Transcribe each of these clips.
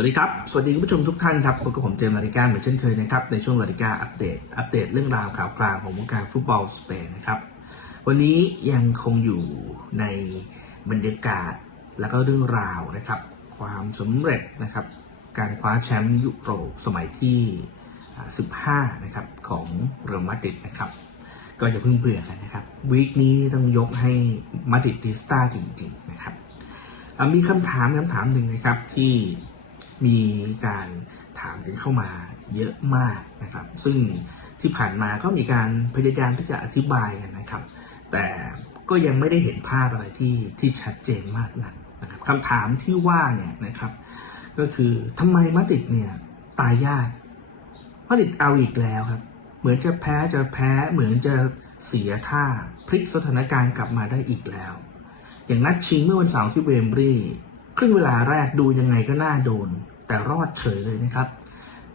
วัสดีครับ สวัสดีคุณผู้ชมทุกท่านครับพบกับผมเจมส์ลาริก้าเหมือนเช่นเคยนะครับ ในช่วงลาริก้าอัปเดต อัปเดตเรื่องราวข่าวกลางของวงการฟุตบอลสเปนนะครับ วันนี้ยังคงอยู่ในบรรยากาศแล้วก็เรื่องราวนะครับ ความสำเร็จนะครับ การคว้าแชมป์ยุโรปสมัยที่ 15 นะครับของเรอัลมาดริดนะครับ ก็จะเพิ่งเบื่อกันนะครับวีคนี้ต้องยกให้มาดริดดิสตาจริงๆนะครับมีคำถามคำถามหนึ่งนะครับที่ มีการถามกันเข้ามาเยอะมากนะครับ ซึ่งที่ผ่านมาก็มีการพยายามที่จะอธิบายกันนะครับ แต่ก็ยังไม่ได้เห็นภาพอะไรที่ที่ชัดเจนมากนักนะครับคำถามที่ว่าเนี่ยนะครับ ก็คือทำไมมาดริดเนี่ยตายยากมาดริดเอาอีกแล้วครับ เหมือนจะแพ้จะแพ้เหมือนจะเสียท่าพลิกสถานการณ์กลับมาได้อีกแล้ว อย่างนัดชิงเมื่อวันเสาร์ที่เวมบรี ครึ่งเวลาแรกดูยังไงก็น่าโดน แต่รอดเฉยเลยนะครับ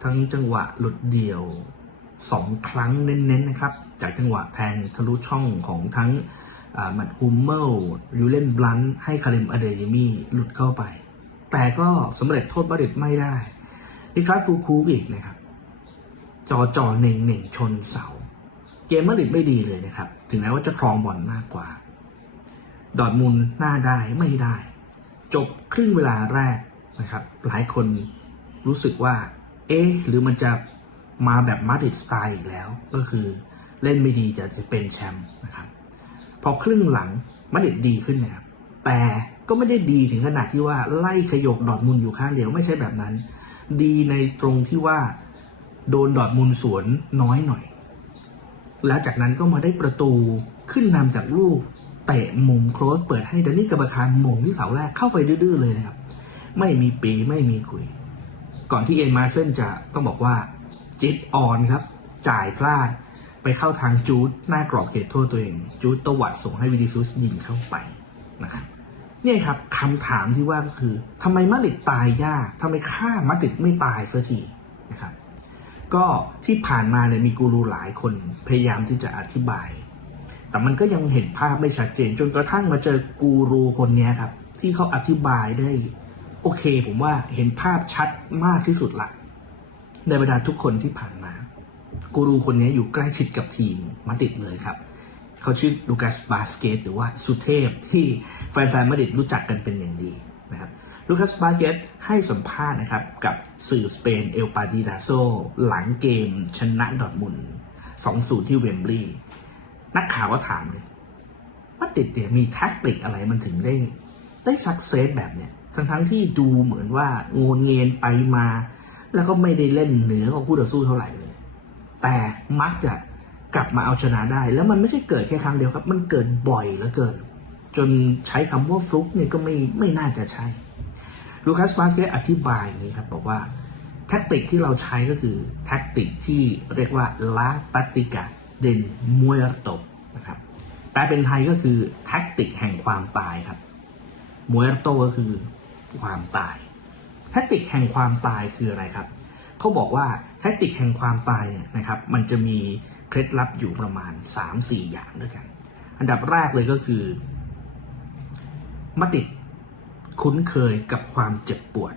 ทั้งจังหวะหลุดเดี่ยวสองครั้งเน้นๆนะครับ จากจังหวะแทงทะลุช่องของทั้งมัดฮุมเมลยูเลนบลันให้คาริมอเดยมีหลุดเข้าไป แต่ก็สำเร็จโทษบริดไม่ได้นิคาฟูคูอีกนะครับจอจอเน่งเน่งชนเสา เกมมาดริดไม่ดีเลยนะครับ ถึงแม้ว่าจะครองบอลมากกว่า ดอร์ทมุนด์หน้าได้ไม่ได้ จบครึ่งเวลาแรกนะครับ หลายคนรู้สึกว่า เอ๊ะ หรือมันจะมาแบบมาดริดสไตล์อีกแล้ว ก็คือเล่นไม่ดีจะจะเป็นแชมป์นะครับ พอครึ่งหลังมาดริดดีขึ้นนะครับ แต่ก็ไม่ได้ดีถึงขนาดที่ว่าไล่ขยกดอร์ทมุนอยู่ข้างเดียวไม่ใช่แบบนั้น ดีในตรงที่ว่า โดนดอร์ทมุนสวนน้อยหน่อย แล้วจากนั้นก็มาได้ประตูขึ้นนำจากลูก เตะมุมโครสเปิดให้ดานี่กรรมคารมงที่เสาแรกเข้าไปดื้อๆเลยนะครับ ไม่มีปีไม่มีคุย ก่อนที่เอ็นมาเซนจะต้องบอกว่าจิตอ่อนครับ จ่ายพลาด ไปเข้าทางจูดหน้ากรอบเขตโทษตัวเอง จูดตวัดส่งให้วินิซุสยิงเข้าไปนะครับเนี่ยครับคำถามที่ว่าก็คือทำไมมาดริดตายยากทำไมฆ่ามาดริดไม่ตายสักทีนะครับก็ที่ผ่านมาเนี่ยมีกูรูหลายคนพยายามที่จะอธิบาย แต่มันก็ยังเห็นภาพไม่ชัดเจน จนกระทั่งมาเจอกูรูคนนี้ครับ ที่เขาอธิบายได้ โอเค ผมว่าเห็นภาพชัดมากที่สุดละในบรรดาทุกคนที่ผ่านมา กูรูคนนี้อยู่ใกล้ชิดกับทีมมาดริดเลยครับ เขาชื่อลูกัสบาสเกตหรือว่าสุเทพที่แฟนๆมาดริดรู้จักกันเป็นอย่างดีนะครับลูคัสบาสเกตให้สัมภาษณ์นะครับกับสื่อสเปนเอลปาดิดาโซหลังเกมชนะดอทมุนด์2-0 ที่เวมบลีย์ นักข่าวก็ถามเลยว่าเด็ดเนี่ยมีแท็กติกอะไรมันถึงได้ได้สักเซสแบบเนี้ยทั้งๆที่ดูเหมือนว่าโงนเงียนไปมา แล้วก็ไม่ได้เล่นเหนือกว่าคู่ต่อสู้เท่าไหร่เลย แต่มักจะกลับมาเอาชนะได้ แล้วมันไม่ใช่เกิดแค่ครั้งเดียวครับ มันเกิดบ่อยเหลือเกิน จนใช้คำว่าฟลุกเนี่ยก็ไม่ไม่น่าจะใช่ลูคัสบาสเกตอธิบายนี้ครับบอกว่าแท็กติกที่เราใช้ก็คือแท็กติกที่เรียกว่าลาตัติกา เดนมวยโตนะครับแปลเป็นไทยก็คือแท็กติกแห่งความตายครับมวยโตก็คือความตาย แท็กติกแห่งความตายคืออะไรครับเขาบอกว่าแท็กติกแห่งความตายเนี่ยนะครับมันจะมีเคล็ดลับอยู่ประมาณ 3-4 อย่างด้วยกัน อันดับแรกเลยก็คือมาดริดคุ้นเคยกับความเจ็บปวด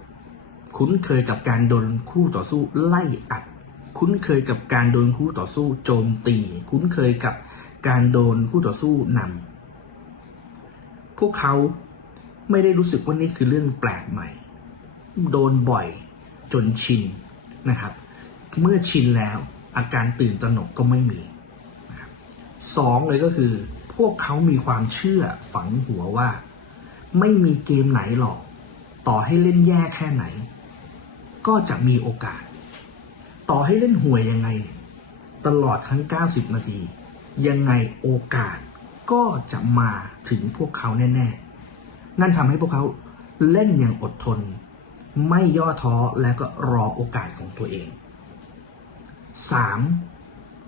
คุ้นเคยกับการโดนคู่ต่อสู้ไล่อัด คุ้นเคยกับการโดนคู่ต่อสู้โจมตี คุ้นเคยกับการโดนคู่ต่อสู้นำพวกเขาไม่ได้รู้สึกว่านี่คือเรื่องแปลกใหม่ โดนบ่อยจนชินนะครับ เมื่อชินแล้วอาการตื่นตระหนกก็ไม่มีสองเลยก็คือ พวกเขามีความเชื่อฝังหัวว่า ไม่มีเกมไหนหรอก ต่อให้เล่นแย่แค่ไหน ก็จะมีโอกาส ต่อให้เล่นห่วยยังไง ตลอดทั้ง 90 นาที ยังไงโอกาสก็จะมาถึงพวกเขาแน่ ๆ นั่นทำให้พวกเขาเล่นอย่างอดทน ไม่ย่อท้อและก็รอโอกาสของตัวเอง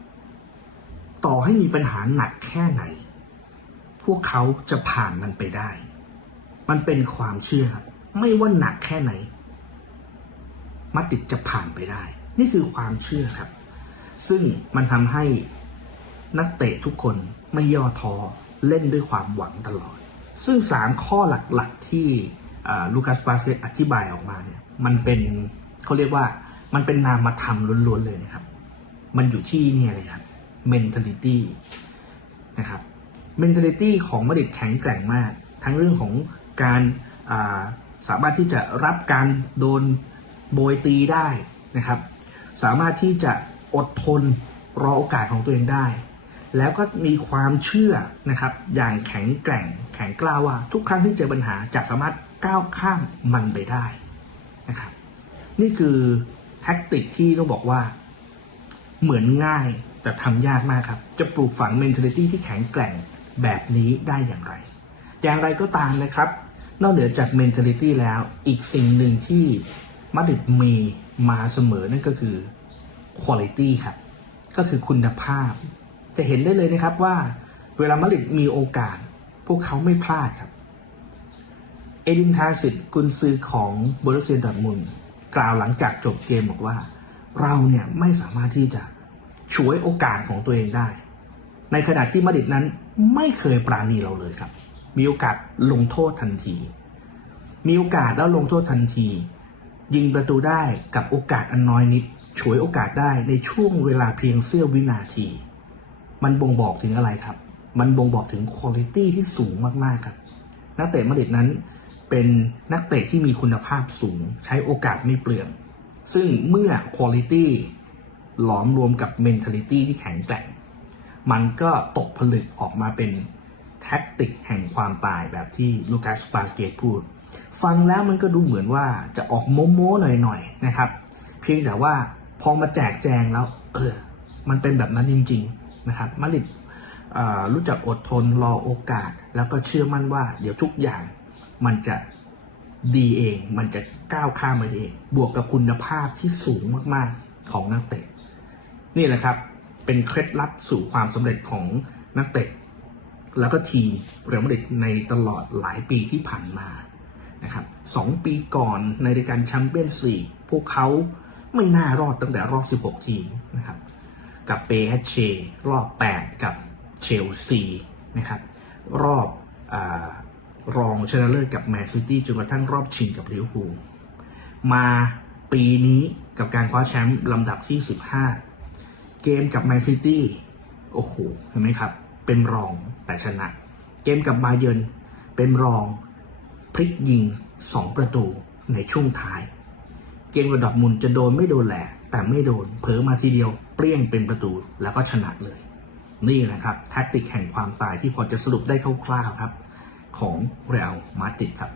3. ต่อให้มีปัญหาหนักแค่ไหน พวกเขาจะผ่านมันไปได้ มันเป็นความเชื่อครับ ไม่ว่าหนักแค่ไหน มัดติดจะผ่านไปได้ นี่คือความเชื่อครับ ซึ่งมันทำให้นักเตะทุกคนไม่ย่อท้อเล่นด้วยความหวังตลอด ซึ่งสามข้อหลักๆที่ลูคัสบาสเกตอธิบายออกมาเนี่ยมันเป็นเขาเรียกว่ามันเป็นนามธรรมล้วนๆเลยนะครับ มันอยู่ที่นี่เลยครับ mentality นะครับ mentality ของมาดริดแข็งแกร่งมาก ทั้งเรื่องของการาสามารถที่จะรับการโดนโบยตีได้นะครับ สามารถที่จะอดทนรอโอกาสของตัวเองได้ แล้วก็มีความเชื่อนะครับ อย่างแข็งแกร่งแข็งกล้าว่าทุกครั้งที่เจอปัญหาจะสามารถก้าวข้ามมันไปได้นะครับ นี่คือแท็กติกที่ต้องบอกว่า เหมือนง่ายแต่ทำยากมากครับ จะปลูกฝัง mentality ที่แข็งแกร่งแบบนี้ได้อย่างไร อย่างไรก็ตามนะครับ นอกเหนือจาก mentality แล้วอีกสิ่งหนึ่งที่มาดริดมี มาเสมอนั่นก็คือ quality ครับ ก็คือคุณภาพ จะเห็นได้เลยนะครับว่าเวลามาดริดมีโอกาส พวกเขาไม่พลาดครับ เอดินทาสิตกุนซือของบรุสเซียดอร์ทมุนกล่าวหลังจากจบเกมบอกว่า เราเนี่ยไม่สามารถที่จะฉวยโอกาสของตัวเองได้ ในขณะที่มาดริดนั้นไม่เคยปราณีเราเลยครับ มีโอกาสลงโทษทันที มีโอกาสแล้วลงโทษทันที ยิงประตูได้กับโอกาสอันน้อยนิดฉวยโอกาสได้ในช่วงเวลาเพียงเสี้ยววินาที มันบ่งบอกถึงอะไรครับ มันบ่งบอกถึงคุณภาพที่สูงมากๆครับ นักเตะมาดริดนั้นเป็นนักเตะที่มีคุณภาพสูง ใช้โอกาสไม่เปลือง ซึ่งเมื่อคุณภาพหลอมรวมกับ mentality ที่แข็งแกร่ง มันก็ตกผลึกออกมาเป็นแท็กติกแห่งความตายแบบที่ลูคัสปาเกตพูด ฟังแล้วมันก็ดูเหมือนว่าจะออกโม้โม้หน่อยๆนะครับ เพียงแต่ว่าพอมาแจกแจงแล้ว เออ มันเป็นแบบนั้นจริง ๆนะครับมาริดรู้จักอดทนรอโอกาส แล้วก็เชื่อมั่นว่า เดี๋ยวทุกอย่างมันจะดีเอง มันจะก้าวข้ามไปเอง บวกกับคุณภาพที่สูงมากๆของนักเตะ นี่แหละครับ เป็นเคล็ดลับสู่ความสำเร็จของนักเตะ แล้วก็ทีมเรอัลมาดริดในตลอดหลายปีที่ผ่านมา นะครับสองปีก่อนในรายการแชมเปี้ยนส์ลีกพวกเขาไม่น่ารอดตั้งแต่รอบ 16 ทีมนะครับกับเปเอเชรอบ 8 กับเชลซีนะครับรอบอรองชนะเลิศกับแมนซิตี้จนกระทั่งรอบชิงกับลิเวอร์พูลมาปีนี้กับการคว้าแชมป์ลำดับที่ 15 เกมกับแมนซิตี้โอ้โห เห็นไหมครับ เป็นรองแต่ชนะ เกมกับบาเยิร์นเป็นรอง พลิกยิง 2 ประตูในช่วงท้าย เกมกับดอบมุนจะโดนไม่โดนแหละแต่ไม่โดนเผลอมาทีเดียวเปรี้ยงเป็นประตูแล้วก็ชนะเลย นี่แหละครับแท็กติกแห่งความตายที่พอจะสรุปได้คร่าวๆครับ ของเรอัลมาดริดครับ